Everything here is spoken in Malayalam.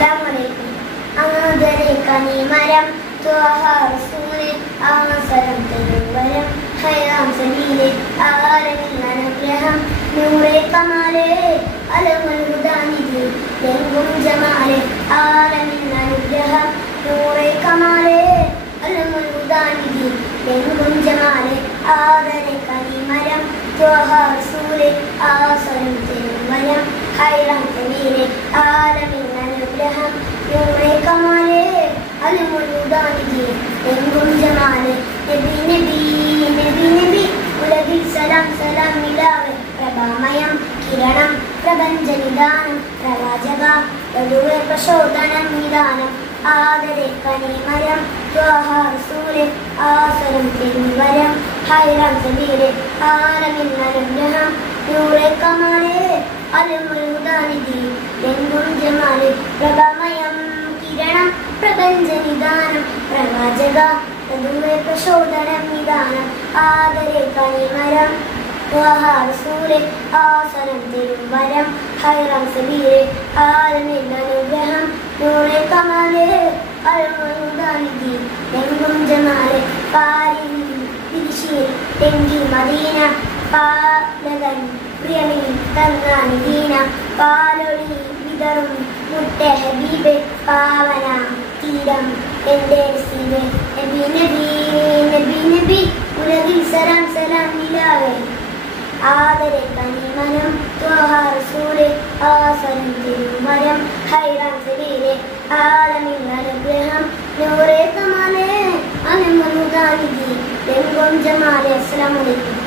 അസ്സലാമലൈക്കും. അങ്ങുതരെ കനിമരം ത്വഹ റസൂലെ അവസരം തരും വരം ഹൈറാം സബീലെ ആരമിൽ അനുഗ്രഹം നൂറെ കമാലെ അലമുൽ ഹുദാനിധി എങ്കും ജമാലെ ആരമിൽ അനുഗ്രഹം നൂറെ കമാലെ അലമുൽ ഹുദാനിധി എങ്കും ജമാലെ ആദരെ കനിമരം ത്വഹ റസൂലെ അവസരം തരും വരം ഹൈറാം സബീലെ ആരമിൽ അനുഗ്രഹം നൂറെ കമാലെ അലമുൽ ഹുദാനിധി എങ്കും ജമാലെ നബി നബി നബി നബി ഉലകിൽ സലാം സലാം നിലാവേ പ്രഭാമയം കിരണം പ്രപഞ്ചനിദാനം പ്രവാചക വധുവേ പ്രചോദനം നിദാനം ആദരെ കനിമരം ത്വഹ റസൂലെ ആസരം തിരുവരം ഹൈറാം സബീലെ ആലമിൻ അനുഗ്രഹം നൂറെ കമാലെ അലമുൽ ഹുദാനിധി എങ്കും ജമാലെ പ്രഭാമയം കിരണം പ്രപഞ്ചനിദാനം പ്രവാചക വധുവേ പ്രചോദനം നിദാനം ആദരെ കനിമരം ത്വഹ റസൂലെ ആസനം തിരുവരം ഹൈറാം സബീലെ ആലമിൻ അനുഗ്രഹം നൂറെ കമാലെ അലമുൽ ഹുദാനിധി എങ്കും ജമാലെ പാരിൽ തിരിശീൽ തെങ്കി മദീന പാലകൻ പ്രിയമീ തന്നാനിദീന പാലൊളി വിതറും മുട്ട ഹബീബെ പാവന തീരം എൻ്റെ നസീബെ നബി നബി നബി നബി ഉലകിൽ സലാം സലാം നിലാവേ ആദരെ കനിമനം ത്വഹ റസൂലെ ആസനം തിരുവരം ഹൈറാം സബീലെ ആലമിൻ അനുഗ്രഹം നൂറെ കമാലെ അലമുൽ ഹുദാനിധി എങ്കും ജമാലെ. അസ്സലാമു അലൈക്കും.